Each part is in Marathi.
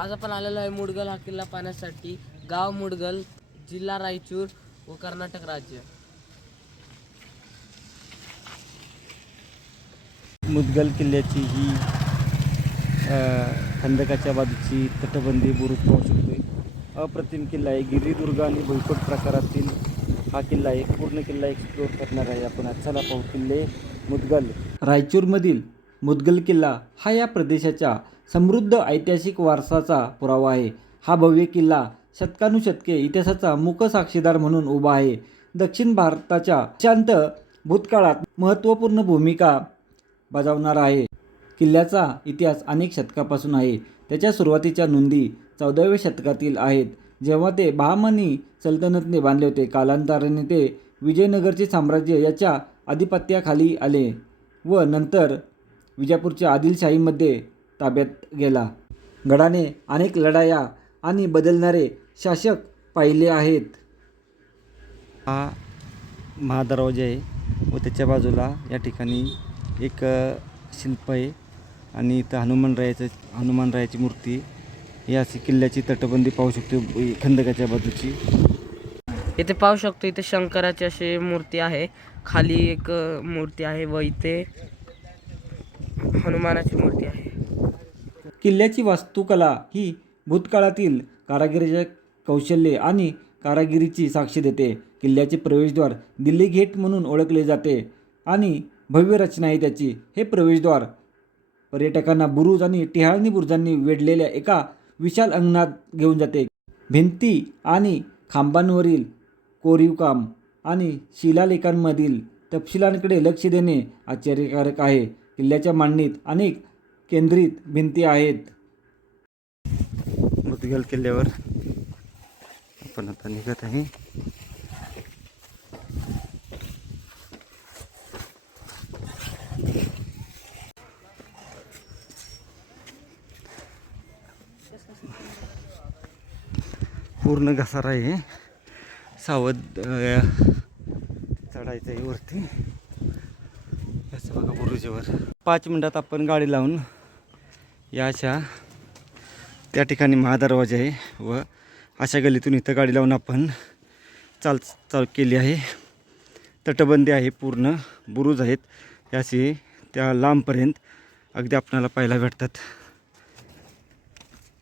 आज आपण आलेलो आहे मुडगल हा किल्ला पाहण्यासाठी. गाव मुडगल जिल्हा रायचूर व कर्नाटक राज्य. मुदगल किल्ल्याची ही खंदकाच्या बाजूची तटबंदी बुरुज पाहू शकतो अप्रतिम किल्ला आहे. गिरिदुर्ग आणि भुईकोट प्रकारातील हा किल्ला आहे. पूर्ण किल्ला एक्सप्लोअर करणार आहे आपण. अच्छा चला पाहू किल्ले मुदगल रायचूरमधील मुदगल किल्ला हा या प्रदेशाच्या समृद्ध ऐतिहासिक वारसाचा पुरावा आहे. हा भव्य किल्ला शतकानुशतके इतिहासाचा मूक साक्षीदार म्हणून उभा आहे. दक्षिण भारताच्या शांत भूतकाळात महत्त्वपूर्ण भूमिका बजावणारा आहे. किल्ल्याचा इतिहास अनेक शतकापासून आहे. त्याच्या सुरुवातीच्या नोंदी चौदाव्या शतकातील आहेत. जेव्हा ते बहामनी सल्तनतने बांधले होते कालांतराने ते विजयनगरचे साम्राज्य याच्या आधिपत्याखाली आले व नंतर विजापूरच्या आदिलशाहीमध्ये ताब्यात गेला. गडाने अनेक लढाया आणि बदलणारे शासक पाहिले आहेत. हा महादरवाजा आहे व त्याच्या बाजूला या ठिकाणी एक शिल्प आहे आणि इथं हनुमानरायाचं हनुमानरायाची मूर्ती. ही अशी किल्ल्याची तटबंदी पाहू शकतो खंदकाच्या बाजूची. इथे पाहू शकतो इथे शंकराची अशी मूर्ती आहे. खाली एक मूर्ती आहे व इथे हनुमानाची मूर्ती किल्ल्याची वास्तुकला ही भूतकाळातील कारागिरीचे कौशल्य आणि कारागिरीची साक्ष देते. किल्ल्याचे प्रवेशद्वार दिल्ली गेट म्हणून ओळखले जाते आणि भव्य रचना आहे त्याची. हे प्रवेशद्वार पर्यटकांना बुरुज आणि टिहाळणी बुरुजांनी वेढलेल्या एका विशाल अंगणात घेऊन जाते. भिंती आणि खांबांवरील कोरीवकाम आणि शिलालेखांमधील तपशिलांकडे लक्ष देणे आश्चर्यकारक आहे. किल्ल्याच्या मांडणीत अनेक केंद्रित भिंती आहेत. मुदगल किल्ल्यावर आपण आता निघत आहे. पूर्ण घसारा आहे. सावध चढायचं आहे वरती. असं बघा बुरुजेवर. पाच मिनटात आपण गाडी लावून या अशा त्या ठिकाणी महादरवाजा आहे व अशा गलीतून इथं गाडी लावून आपण चाल चाल केली आहे. तटबंदी आहे पूर्ण बुरुज आहेत. हे त्या लांबपर्यंत अगदी आपणाला पाहायला भेटतात.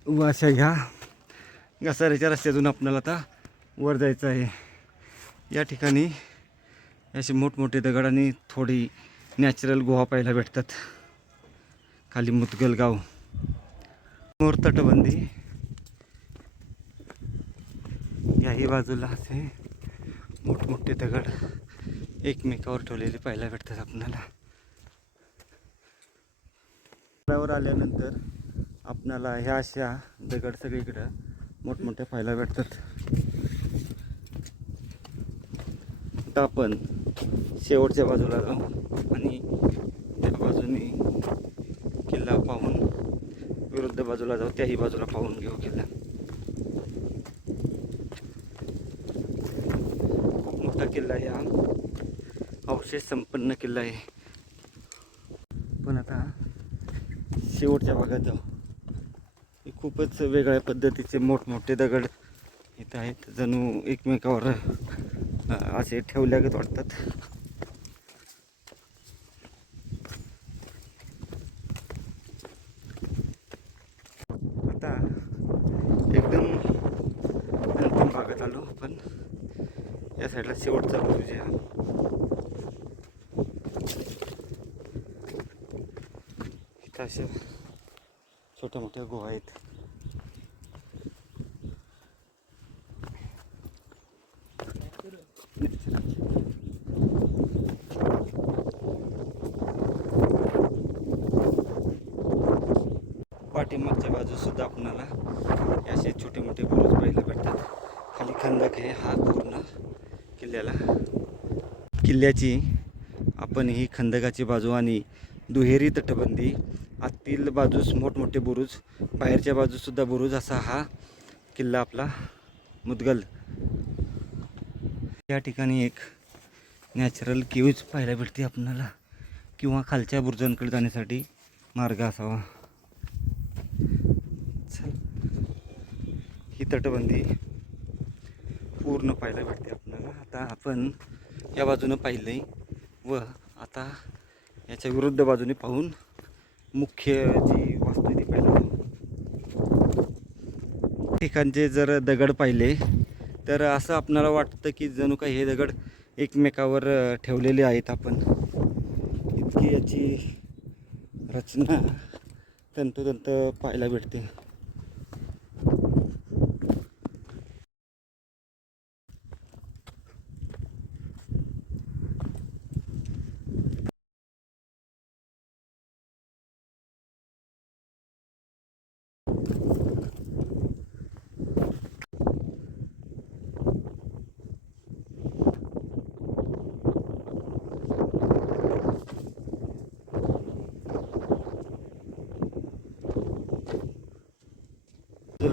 व अशा ह्या घसाऱ्याच्या रस्त्यातून आपणाला आता वर जायचं आहे. या ठिकाणी असे मोठमोठे दगड आणि थोडी नॅचरल गुहा पाहायला भेटतात. खाली मुदगल गाव. मोर तटबंदी. याही बाजूला असे मोठमोठे दगड एकमेकावर ठेवलेले पाहायला भेटतात आपणाला गडावर आल्यानंतर आपणाला ह्या अशा दगड सगळीकडं मोठमोठ्या पाहायला भेटतात. आता आपण शेवटच्या बाजूला जाऊ आणि त्या बाजूने किल्ला पाहून विरुद्ध बाजूला जाऊ त्याही बाजूला पाहून घेऊ किल्ला. खूप मोठा किल्ला आहे हा. अवशेष संपन्न किल्ला आहे. पण आता शेवटच्या भागात जाऊ. हे खूपच वेगळ्या पद्धतीचे मोठमोठे दगड इथं आहेत. जणू एकमेकावर असे ठेवल्यागत वाटतात आता एकदम अंतिम भागात आलो आपण या साईडला शेवटचा बुरुज आहे हा. इथं अशा छोट्या मोठ्या गुहा आहेत. पाठीमागच्या बाजू सुद्धा आपणाला असे छोटे मोठे बुरुज पाहायला भेटतात. खाली खंदक आहे हा पूर्ण किल्ल्याला. किल्ल्याची आपण ही खंदकाची बाजू आणि दुहेरी तटबंदी आतील बाजूस मोठमोठे बुरुज बाहेरच्या बाजूसुद्धा बुरुज असा हा किल्ला आपला मुदगल. या ठिकाणी एक नॅचरल केव्ज पाहायला भेटते आपणाला. किंवा खालच्या बुरुजांकडे जाण्यासाठी मार्ग असावा. ही तटबंदी पूर्ण पाहायला भेटते आपल्याला आता आपण या बाजूनं पाहिलं व आता याच्या विरुद्ध बाजूने पाहून मुख्य जी वास्तू ती पाहायला ठिकाणचे जर दगड पाहिले तर असं आपणाला वाटतं की जणू काही हे दगड एकमेकावर ठेवलेले आहेत आपण. इतकी याची रचना तंतोतंत पाहायला भेटते.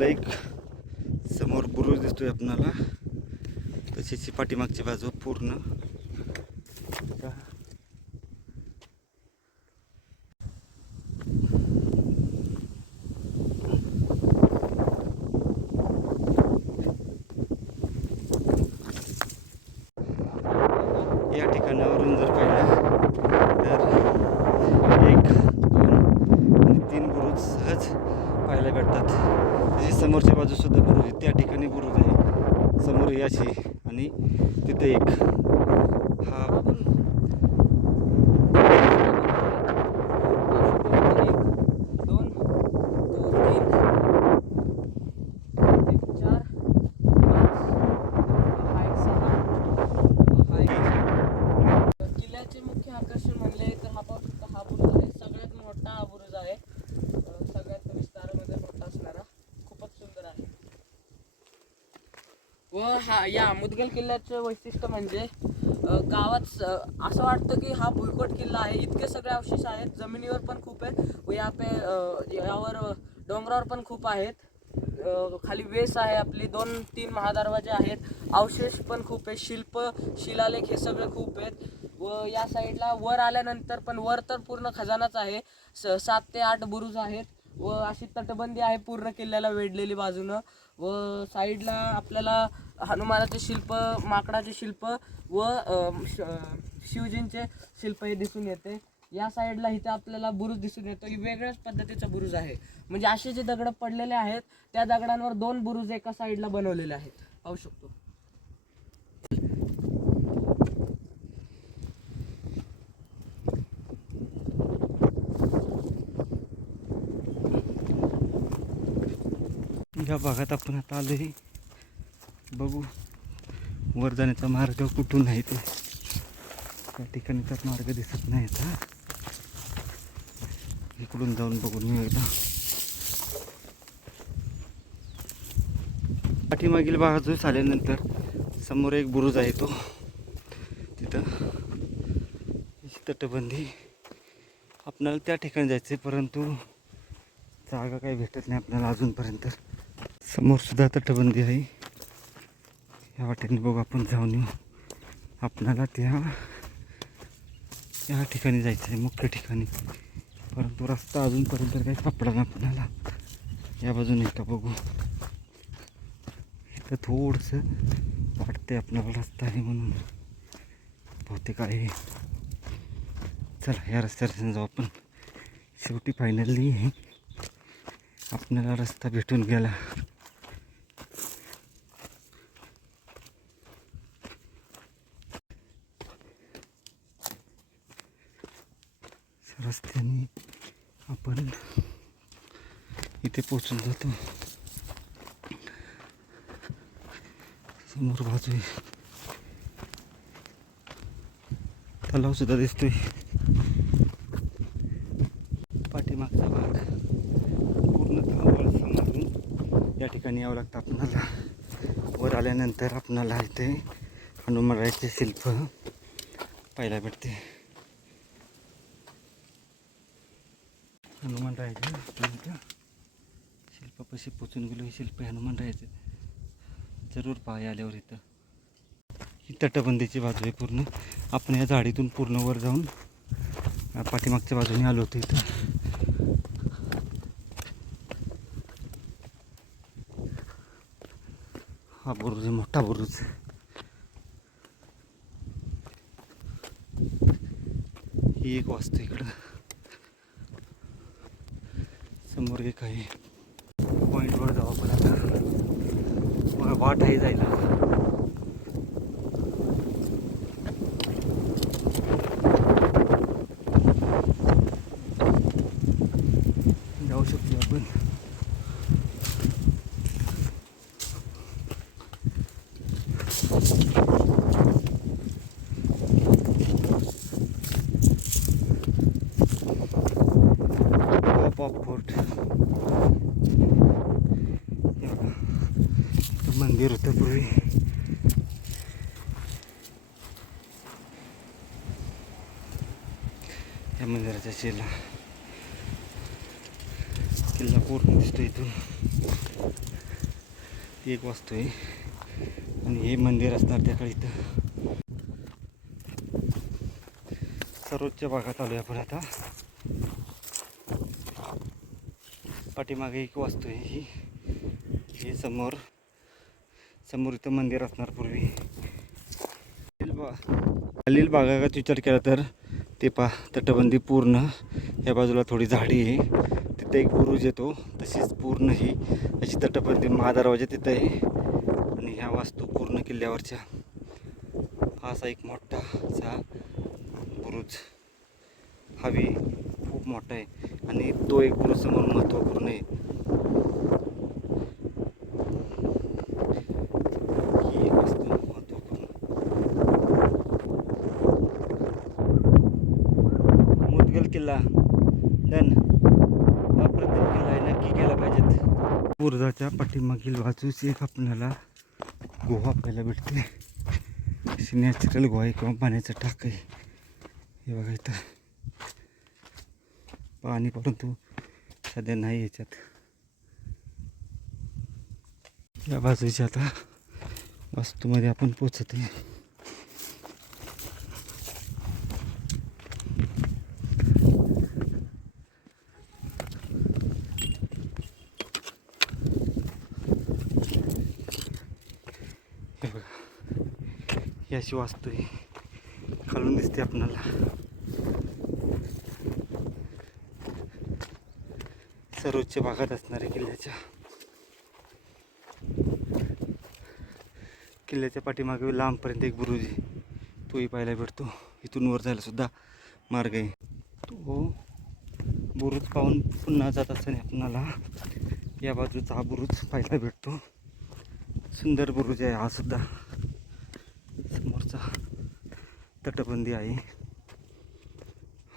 तुला एक समोर बुरुज दिसतोय आपणाला. तशीची पाठीमागची बाजू पूर्ण का- या ठिकाणावरून जर पाहिलं तर एक दोन आणि तीन बुरुज सहज पाहायला भेटतात त्याची समोरच्या बाजू सुद्धा बुरुज आहे त्या ठिकाणी बुरुज आहे समोर याची आणि तिथे एक हा दोन तीन एक चार पाच हा एक सहा हा एक किल्ल्याचे मुख्य आकर्षण म्हणले तर हा पाहू शकता हा बुरुज आहे सगळ्यात मोठा हा बुरुज आहे अं, सगळ्यात विस्तारामध्ये मोठा असणारा खूपच सुंदर आहे व हा या मुदगल किल्ल्याचं वैशिष्ट्य म्हणजे गावात स- असं वाटतं की हा भुईकोट किल्ला आहे. इतके सगळे अवशेष आहेत. जमिनीवर पण खूप आहेत. व या पे यावर डोंगरावर पण खूप आहेत. खाली वेस आहे आपली. दोन तीन महादरवाजे आहेत. अवशेष पण खूप आहेत. शिल्प शिलालेख हे सगळे खूप आहेत. व या साईडला वर आल्यानंतर पण वर तर पूर्ण खजानाच आहे. स सात ते आठ बुरुज आहेत. व अशी तटबंदी आहे पूर्ण किल्ल्याला वेढलेली बाजूनं. व साईडला आपल्याला हनुमानाचे शिल्प माकडाचे शिल्प व श- शिवजींचे शिल्प हे दिसून येते. या साईडला इथे आपल्याला बुरुज दिसून येतो. ही वेगळ्याच पद्धतीचा बुरुज आहे. म्हणजे असे जे दगड पडलेले आहेत त्या दगडांवर दोन बुरुज एका साईडला बनवलेले आहेत. पाहू शकतो. या भागात आपण आता आलो आहे बघू वर जाण्याचा मार्ग कुठून आहे ते. त्या ठिकाणी तर मार्ग दिसत नाही आता. इकडून जाऊन बघून मी एकदा. पाठीमागील बाजू आल्यानंतर समोर एक बुरुज आहे तो. तिथं तटबंदी. आपल्याला त्या ठिकाणी जायचं आहे परंतु जागा काही भेटत नाही आपल्याला अजूनपर्यंत. समोर सुद्धा तटबंदी आहे. या वाटेने बघू आपण जाऊन येऊ. आपणाला त्या या ठिकाणी जायचं आहे मुख्य ठिकाणी. परंतु रस्ता अजूनपर्यंत काही सापडा ना आपणाला या बाजूने का बघू. इथं थोडंसं वाटते आपल्याला रस्ता आहे म्हणून. बहुतेक आहे. चला या रस्त्यावर जाऊ आपण. शेवटी फायनली आपल्याला रस्ता भेटून गेला. रस्त्याने आपण इथे पोचून जातो. समोर बाजू तलाव सुद्धा दिसतोय. पाठीमागचा भाग पूर्णतः वळ मारून या ठिकाणी यावं लागतं आपणाला. वर आल्यानंतर आपणाला इथे हनुमानरायाचे शिल्प पाहायला भेटते हनुमानरायाचे इथं. शिल्पापाशी पोचून गेलो हे शिल्प हनुमान हनुमानरायाचे जरूर पाहा आल्यावर इथं. ही तटबंदीची बाजू आहे पूर्ण. आपण या झाडीतून पूर्ण वर जाऊन पाठीमागच्या बाजूने आलो होतो इथं. हा बुरुज आहे मोठा बुरुज. ही एक वाजतो इकडं. समोर एक आहे पॉईंटवर जाऊ आपण आता. वाट आहे जायला जाऊ शकतो आपण पॉपकोट मंदिर होतं पूर्वी. या मंदिराच्या शिल्ला किल्ला पूर्ण दिसतो इथून. एक वास्तू आहे आणि हे मंदिर असणार त्याकडे इथं. सर्वोच्च भागात आलो आपण आता. पाठीमागे एक वास्तू आहे ही. हे समोर समोर इथं मंदिर असणार पूर्वी. खालील बा भागात विचार केला तर ते पा तटबंदी पूर्ण. या बाजूला थोडी झाडी आहे. तिथं एक बुरुज येतो. तशीच पूर्ण ही. अशी तटबंदी महादरवाजा तिथं आहे. आणि ह्या वास्तू पूर्ण किल्ल्यावरच्या. हा असा एक मोठा असा बुरुज हवी खूप मोठा आहे. आणि तो एक बुरुज समोर महत्त्वपूर्ण आहे ही एक वास्तू महत्त्वपूर्ण मुदगल किल्ला डन अप्रतिम किल्ला आहे नक्की केल्या पाहिजेत. बुरुजाच्या पाठीमागील बाजूस एक आपल्याला गुहा पाहायला भेटते. अशी नॅचरल गुहा आहे किंवा पाण्याचं टाक आहे. हे बघा इथं. पाणी परंतु सध्या नाही याच्यात. या बाजूच्या आता वास्तूमध्ये आपण पोचत आहे हे बघा ही अशी वास्तू आहे. खालून दिसते आपणाला. सर्वोच्च भागात असणाऱ्या किल्ल्याच्या. किल्ल्याच्या पाठीमागे लांबपर्यंत एक बुरुज आहे. तोही पाहायला भेटतो. इथून वर जायला सुद्धा मार्ग आहे. तो बुरुज पाहून पुन्हा जात असताना आपणाला या बाजूचा हा बुरुज पाहायला भेटतो. सुंदर बुरुज आहे हा सुद्धा. तटबंदी आहे.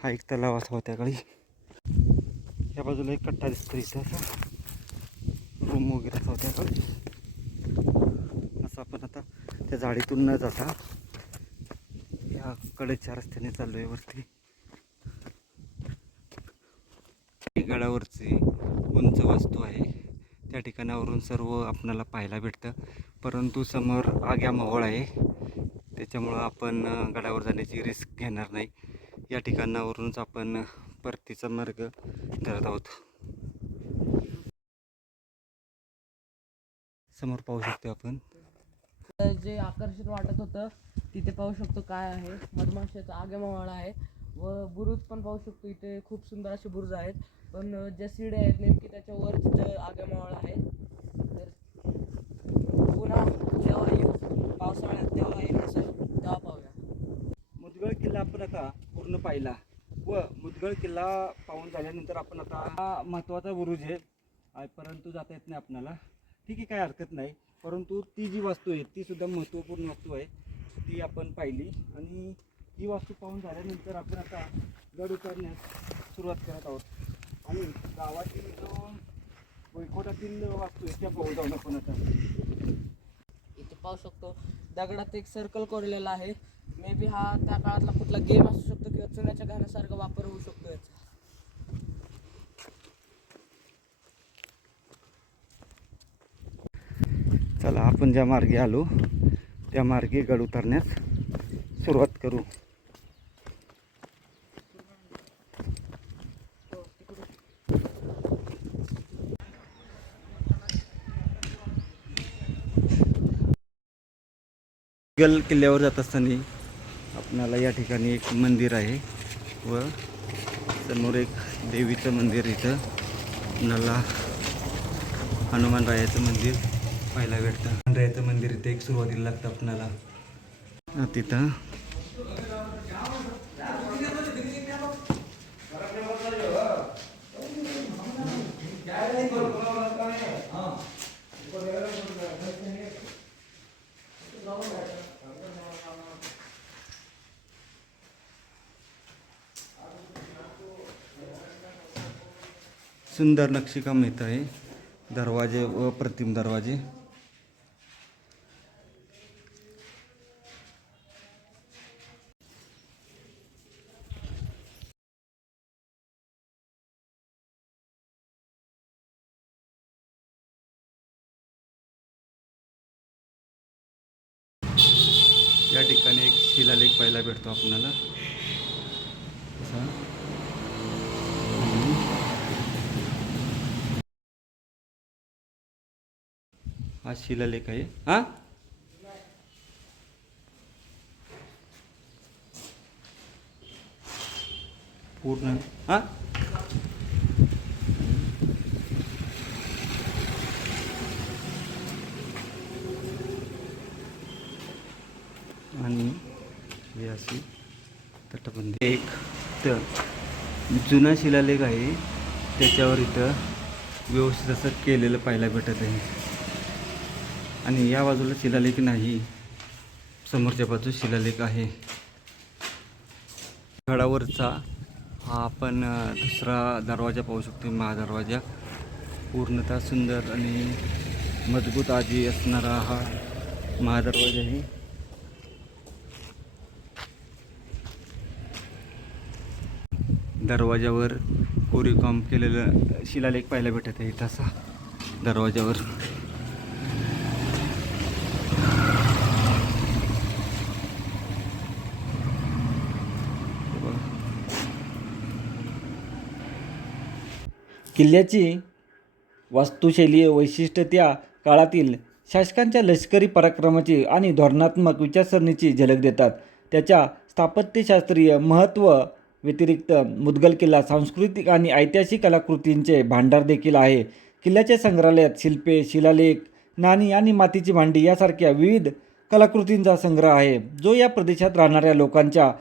हा एक तलाव असा होता त्याकाळी या बाजूला एक कट्टा दिसतो इथं असा. रूम वगैरे असा होता असं आपण आता त्या झाडीतून न जाता या कडेच्या रस्त्याने चाललो आहे वरती गडावरची उंच वास्तू आहे. त्या ठिकाणावरून सर्व आपणाला पाहायला भेटतं. परंतु समोर आग्या मोहोळ आहे. त्याच्यामुळं आपण गडावर जाण्याची रिस्क घेणार नाही. या ठिकाणावरूनच आपण परतीचा मार्ग धरत आहोत. समोर पाहू शकतो आपण. तर जे आकर्षण वाटत होतं तिथे पाहू शकतो काय आहे. मधमाशाचा आगेमावाळा आहे. व बुरुज पण पाहू शकतो इथे. खूप सुंदर असे बुरुज आहेत. पण ज्या शिड्या आहेत नेमकी त्याच्यावर तिथं आगेमावाळा आहे. तर पुन्हा जेव्हा येऊ पावसाळ्यात. तेव्हा पाहूया मुदगळ किल्ला आपण आता पूर्ण पाहिला. व मुदगळ किल्ला पाहून झाल्यानंतर आपण आता हा महत्त्वाचा बुरुज आहे. परंतु जाता येत नाही आपणाला ठीक आहे काय हरकत नाही. परंतु ती जी वास्तू आहे ती सुद्धा महत्त्वपूर्ण वस्तू आहे. ती आपण पाहिली. आणि ही वास्तू पाहून झाल्यानंतर आपण आता गड उतरण्यास सुरुवात करत आहोत. आणि गावातील जो वैकोटातील वास्तू आहे त्या पाहून जाऊन आपण आता. पाहू शकतो. दगडात एक सर्कल कोरलेला आहे. मे बी हा त्या काळातला कुठला गेम असू शकतो किंवा चुन्याच्या घाण्यासारखा वापर होऊ शकतो याचा चला आपण ज्या मार्गे आलो त्या मार्गे गड उतरण्यास सुरुवात करू. गल किल्ल्यावर जात असताना आपणाला या ठिकाणी एक मंदिर आहे व समोर एक देवीचं मंदिर इथं. आपणाला हनुमानरायाचं मंदिर पाहायला भेटतं. हनुमानरायाचं मंदिर इथं एक सुरुवातीला लागतं आपणाला. तिथं. सुंदर नक्षीकाम येत आहे दरवाजे व प्रतिम दरवाजे या ठिकाणी एक शिलालेख पाहायला भेटतो आपल्याला असा. आणि हा शिलालेख आहे. हा? पूर्ण. हा? आणि हे अशी तटबंदी. एक तर जुना शिलालेख आहे. त्याच्यावर इथं व्यवस्थित असं केलेलं पाहायला भेटत आहे. आणि या बाजूला शिलालेख नाही. समोरच्या बाजू शिलालेख आहे. गडावरचा हा आपण दुसरा दरवाजा पाहू शकतो. महादरवाजा. पूर्णतः सुंदर आणि मजबूत आजी असणारा हा महादरवाजा आहे. दरवाजावर कोरीव केलेलं शिलालेख पाहायला भेटत आहे. तसा दरवाजावर किल्ल्याची वास्तुशैली वैशिष्ट्य त्या काळातील शासकांच्या लष्करी पराक्रमाची आणि धोरणात्मक विचारसरणीची झलक देतात. त्याच्या स्थापत्यशास्त्रीय महत्त्व व्यतिरिक्त मुदगल किल्ला सांस्कृतिक आणि ऐतिहासिक कलाकृतींचे भांडार देखील आहे. किल्ल्याच्या संग्रहालयात शिल्पे शिलालेख नाणी आणि मातीची भांडी यासारख्या विविध कलाकृतींचा संग्रह आहे जो या प्रदेशात राहणाऱ्या लोकांच्या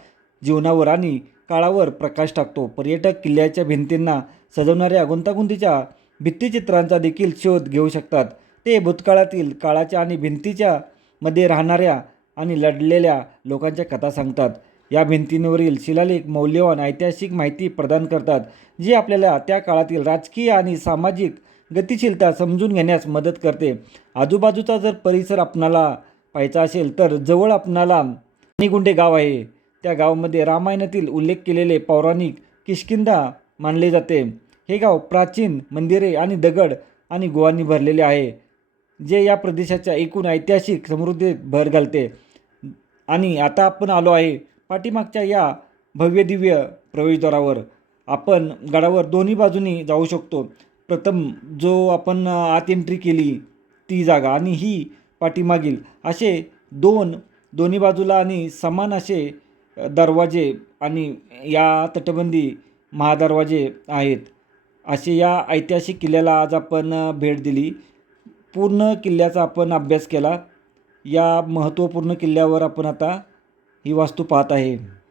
जीवनावर आणि काळावर प्रकाश टाकतो. पर्यटक किल्ल्याच्या भिंतींना सजवणाऱ्या गुंतागुंतीच्या भित्तिचित्रांचा देखील शोध घेऊ शकतात. ते भूतकाळातील काळाच्या आणि भिंतीच्या मध्ये राहणाऱ्या आणि लढलेल्या लोकांच्या कथा सांगतात. या भिंतींवरील शिलालेख मौल्यवान ऐतिहासिक माहिती प्रदान करतात जी आपल्याला त्या काळातील राजकीय आणि सामाजिक गतिशीलता समजून घेण्यास मदत करते. आजूबाजूचा जर परिसर आपणाला पाहायचा असेल तर जवळ आपणाला निगुंडे गाव आहे. त्या गावामध्ये रामायणातील उल्लेख केलेले पौराणिक किशकिंदा मानले जाते. हे गाव प्राचीन मंदिरे आणि दगड आणि गुहांनी भरलेले आहे जे या प्रदेशाच्या एकूण ऐतिहासिक समृद्धीत भर घालते. आणि आता आपण आलो आहे पाठीमागच्या या भव्यदिव्य प्रवेशद्वारावर. आपण गडावर दोन्ही बाजूनी जाऊ शकतो. प्रथम जो आपण आत एंट्री केली ती जागा आणि ही पाठीमागील. असे दोन दोन्ही बाजूला आणि समान असे दरवाजे आणि या तटबंदी महादरवाजे आहेत. असे या ऐतिहासिक किल्ल्याला आज आपण भेट दिली. पूर्ण किल्ल्याचा आपण अभ्यास केला. या महत्त्वपूर्ण किल्ल्यावर आपण आता ही वास्तू पाहत आहे.